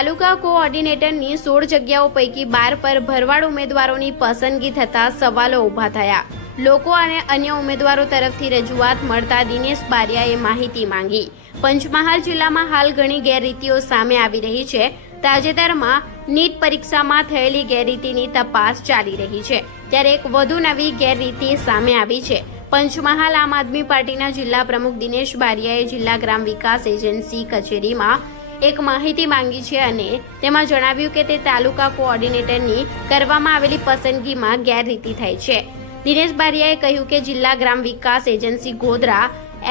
તાલુકા કોઓર્ડિનેટરની સોળ જગ્યાઓ પૈકી બાર પર ભરવાડ ઉમેદવારોની પસંદગી થતા સવાલો ઊભા થયા. લોકો અને અન્ય ઉમેદવારો તરફથી રજૂઆત મળતા દિનેશ બારિયાએ માહિતી માંગી. પંચમહાલ જિલ્લામાં હાલ ઘણી ગેરરીતિઓ સામે આવી રહી છે. તાજેતરમાં નીટ પરીક્ષામાં થયેલી ગેરરીતિની તપાસ ચાલી રહી છે. ત્યારે એક વધુ નવી ગેરરીતિ સામે આવી છે. પંચમહાલ આમ આદમી પાર્ટીના જિલ્લા પ્રમુખ દિનેશ બારિયાએ જિલ્લા ગ્રામ વિકાસ એજન્સી કચેરીમાં એક માહિતી માંગી છે અને તેમાં જણાવ્યું કે તે તાલુકા કોઓર્ડિનેટરની કરવામાં આવેલી પસંદગીમાં ગેરરીતિ થઈ છે. દિનેશ બારિયાએ કહ્યું કે જિલ્લા ગ્રામ વિકાસ એજન્સી ગોધરા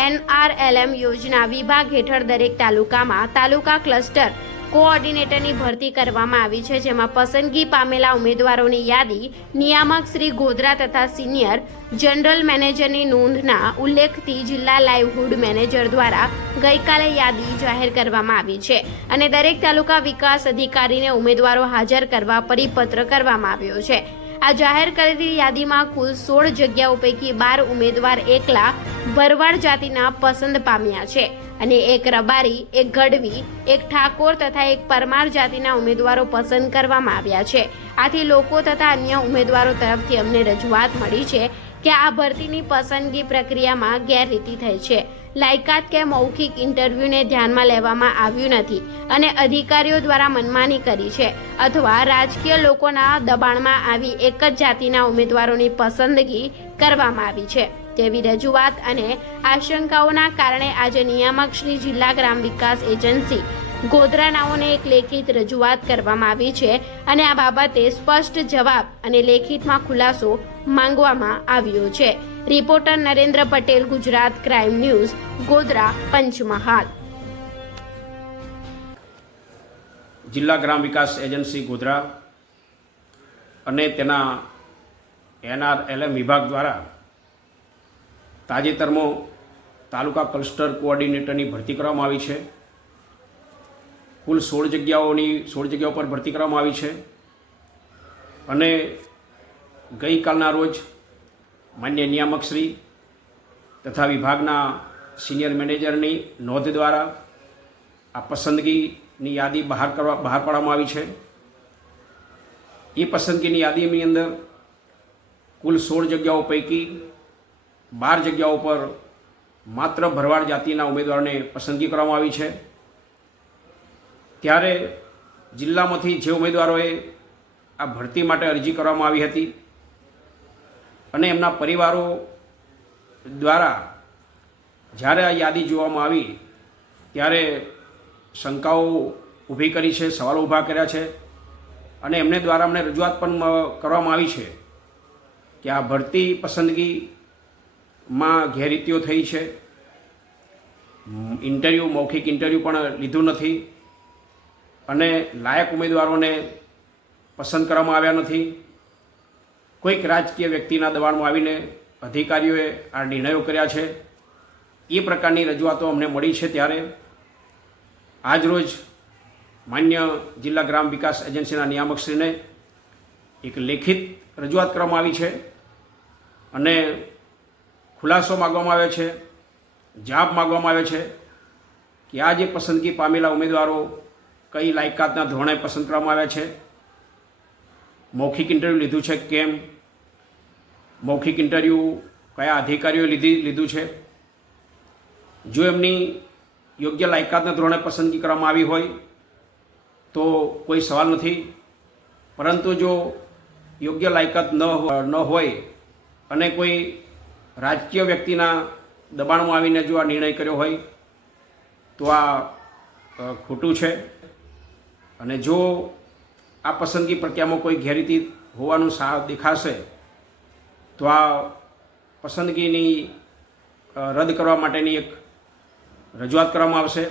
એનઆરએલએમ યોજના વિભાગ હેઠળ દરેક તાલુકામાં તાલુકા ક્લસ્ટર કોઓર્ડિનેટરની ભરતી કરવામાં આવી છે, જેમાં પસંદગી પામેલા ઉમેદવારોની યાદી નિયામક શ્રી ગોધરા તથા સિનિયર જનરલ મેનેજરની નોંધના ઉલ્લેખથી જિલ્લા લાઇવહુડ મેનેજર દ્વારા ગઈકાલે યાદી જાહેર કરવામાં આવી છે અને દરેક તાલુકા વિકાસ અધિકારીને ઉમેદવારો હાજર કરવા પરિપત્ર કરવામાં આવ્યો છે. આ જાહેર કરેલી યાદીમાં કુલ સોળ જગ્યાઓ પૈકી બાર ઉમેદવાર એકલા ભરવાડ જાતિના પસંદ પામ્યા છે. અને એક રબારી, એક ગઢવી, એક ઠાકોર તથા એક પરમાર જાતિના ઉમેદવારો પસંદ કરવામાં આવ્યા છે. આથી લોકો તથા અન્ય ઉમેદવારો તરફથી અમને રજૂઆત મળી છે કે આ ભરતીની પસંદગી પ્રક્રિયામાં ગેરરીતિ થઈ છે. લાયકાત કે મૌખિક ઇન્ટરવ્યૂને ધ્યાનમાં લેવામાં આવ્યું નથી અને અધિકારીઓ દ્વારા મનમાની કરી છે. અથવા રાજકીય લોકોના દબાણમાં આવી એક જ જાતિના ઉમેદવારોની પસંદગી કરવામાં આવી છે. તેવી રજૂઆત અને આશંકાઓના કારણે આજે નિયામક શ્રી જિલ્લા ગ્રામ વિકાસ એજન્સી ગોધરાનાઓને એક લેખિત રજૂઆત કરવામાં આવી છે અને આ બાબતે સ્પષ્ટ જવાબ અને લેખિતમાં ખુલાસો માંગવામાં આવ્યો છે. Reporter Narendra Patel, Gujarat crime news, Godhra, Panchmahal. જિલ્લા ગ્રામ વિકાસ એજન્સી ગોધરા અને તેના એનઆરએલએમ વિભાગ દ્વારા તાજેતરમાં તાલુકા ક્લસ્ટર કોઓર્ડિનેટરની ભરતી કરવામાં આવી છે. કુલ સોળ જગ્યાઓની, સોળ જગ્યાઓ પર ભરતી કરવામાં આવી છે. અને ગઈકાલના રોજ માન્ય નિયામકશ્રી તથા વિભાગના સિનિયર મેનેજરની નોંધ દ્વારા આ પસંદગીની યાદી બહાર કરવા, બહાર પાડવામાં આવી છે. એ પસંદગીની યાદીની અંદર કુલ સોળ જગ્યાઓ પૈકી બાર જગ્યાઓ પર માત્ર ભરવાડ જાતિના ઉમેદવારોને પસંદગી કરવામાં આવી છે. ત્યારે જિલ્લામાંથી જે ઉમેદવારોએ આ ભરતી માટે અરજી કરવામાં આવી હતી અને એમના પરિવારો દ્વારા જ્યારે આ યાદી જોવામાં આવી, ત્યારે શંકાઓ ઊભી કરી છે, સવાલો ઊભા કર્યા છે અને એમને દ્વારા અમને રજૂઆત પણ કરવામાં આવી છે કે આ ભરતી પસંદગીમાં ગેરરીતિઓ થઈ છે. ઇન્ટરવ્યૂ, મૌખિક ઇન્ટરવ્યૂ પણ લીધું નથી અને લાયક ઉમેદવારોને પસંદ કરવામાં આવ્યા નથી. કોઈક રાજકીય વ્યક્તિના દબાણમાં આવીને અધિકારીઓએ આ નિર્ણયો કર્યા છે. એ પ્રકારની રજૂઆતો અમને મળી છે ત્યારે. આજરોજ માન્ય જિલ્લા ગ્રામ વિકાસ એજન્સીના નિયામકશ્રીને એક લેખિત રજૂઆત કરવામાં આવી છે અને ખુલાસો માગવામાં આવ્યો છે, જાપ માગવામાં આવ્યો છે કે આ જે પસંદગી પામેલા ઉમેદવારો કઈ લાયકાતના ધોરણે પસંદ કરવામાં આવ્યા છે. મૌખિક ઇન્ટરવ્યૂ લીધું છે કેમ? મૌખિક ઇન્ટરવ્યૂ કયા અધિકારીઓ લીધી, લીધું છે? જો એમની યોગ્ય લાયકાતના ધોરણે પસંદગી કરવામાં આવી હોય, તો કોઈ સવાલ નથી. પરંતુ જો યોગ્ય લાયકાત ન ન હોય અને કોઈ રાજકીય વ્યક્તિના દબાણમાં આવીને જો આ નિર્ણય કર્યો હોય, તો આ ખોટું છે. અને જો આ પસંદગી પ્રક્રિયામાં કોઈ ગેરરીતિ હોવાનું સા દેખાશે, તો આ પસંદગીની રદ કરવા માટેની એક રજૂઆત કરવામાં આવશે.